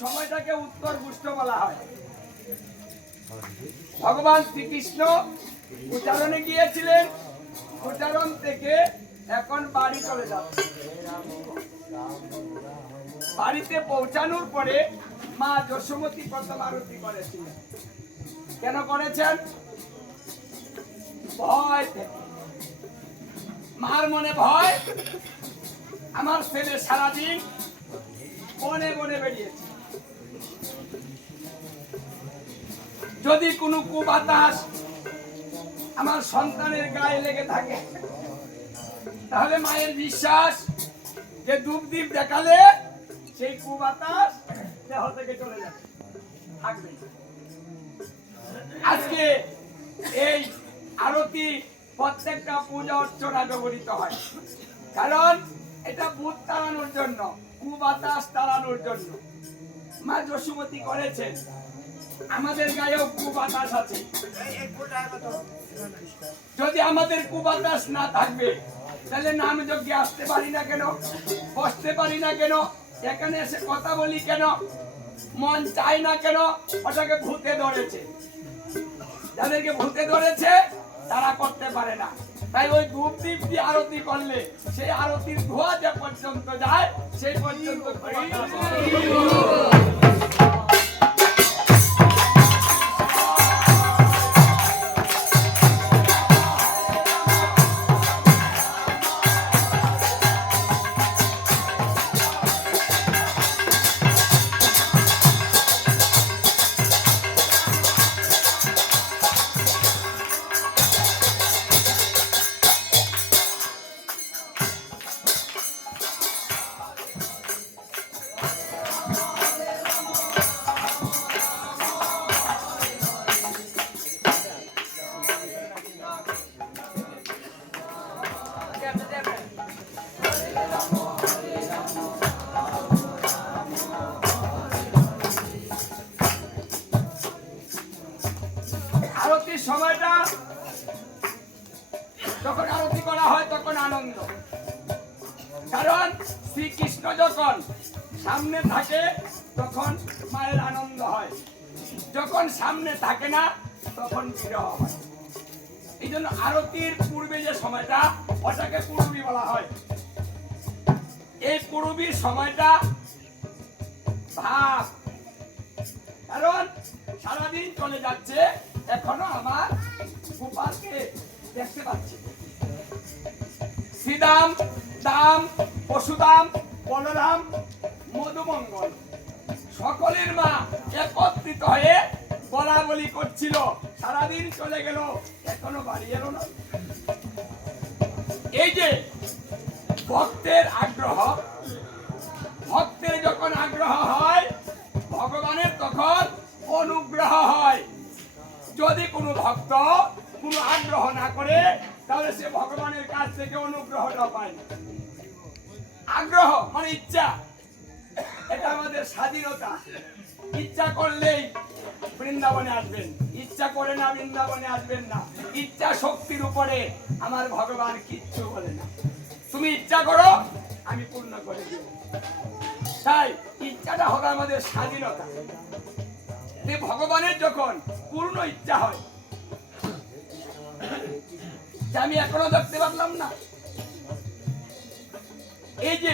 সময়টাকে উত্তর পুষ্ট বলা হয়। ভগবান শ্রীকৃষ্ণ উচ্চারণে গিয়েছিলেন, উচ্চারণ থেকে এখন বাড়ি চলে যাচ্ছে। বাড়িতে পৌঁছানোর পরে মা যশোমতী প্রথম আরতি করেছিলেন। কেন করেছেন? ভয় থেকে। মার মনে ভয়, আমার ছেলে সারাদিন বনে বনে বেরিয়েছে, যদি কোনো কুবাতাস আমার সন্তানের গায়ে লেগে থাকে তাহলে মায়ের বিশ্বাস যে ধূপদীপ দেখালে সেই কুবাতাস দেহ থেকে চলে যাবে, থাকবে। আজকে এই আরতি প্রত্যেকটা পূজা অর্চনা ব্যবহৃত হয়, কারণ এটা ভূত তাড়ানোর জন্য, কুবাতাস তাড়ানোর জন্য মা যশোমতী করেছেন। আমাদের গায়েও কুবাতাস আছে, যদি আমাদের কুবাতাস না থাকবে তাহলে নাম যজ্ঞে আসতে পারি না কেন, বসতে পারি না কেন, এখানে এসে কথা বলি কেন, মন চাই না কেন? ওটাকে ভূতে ধরেছে। যাদেরকে ভূতে ধরেছে তারা করতে পারে না। তাই ওই ধূপদীপ দিয়ে আরতি করলে সেই আরতির ধোঁয়া যে পর্যন্ত যায় সেই পর্যন্ত আরতির সময়টা যখন আরতি করা হয় তখন আনন্দ, কারণ শ্রীকৃষ্ণ যখন সামনে থাকে তখন মায়ের আনন্দ হয়, যখন সামনে থাকে না তখন বিরহ হয়। এই জন্য আরতির পূর্বে যে সময়টা ওটাকে পূর্বী বলা হয়। এই পূর্বীর সময়টা ভাব, কারণ সারাদিন চলে যাচ্ছে, এখনো আমার গোপালকে দেখতে পাচ্ছি। শ্রীদাম, দাম, পশুদাম, বলরাম, মধুমঙ্গল সকলের মা একত্রিত হয়ে বলা বলি করছিল। সারাদিন চলে গেল, এখনো বাড়ি এলো না। এই যে ভক্তের আগ্রহ, ভক্তের যখন আগ্রহ হয় ভগবানের তখন অনুগ্রহ হয়। যদি কোনো ভক্ত কোনো আগ্রহ না করে তাহলে সে ভগবানের কাছ থেকে অনুগ্রহটা পায় না। আগ্রহ মানে ইচ্ছা, এটা আমাদের স্বাধীনতা। ইচ্ছা করলেই বৃন্দাবনে আসবেন, ইচ্ছা করে না বৃন্দাবনে আসবেন না। ইচ্ছা শক্তির উপরে আমার ভগবান কিচ্ছু বলে না। তুমি ইচ্ছা করো, আমি পূর্ণ করে দেব। তাই ইচ্ছাটা হবে আমাদের স্বাধীনতা। ভগবানের যখন পূর্ণ ইচ্ছা হয় যে আমি এখনো দেখতে পারলাম না, এই যে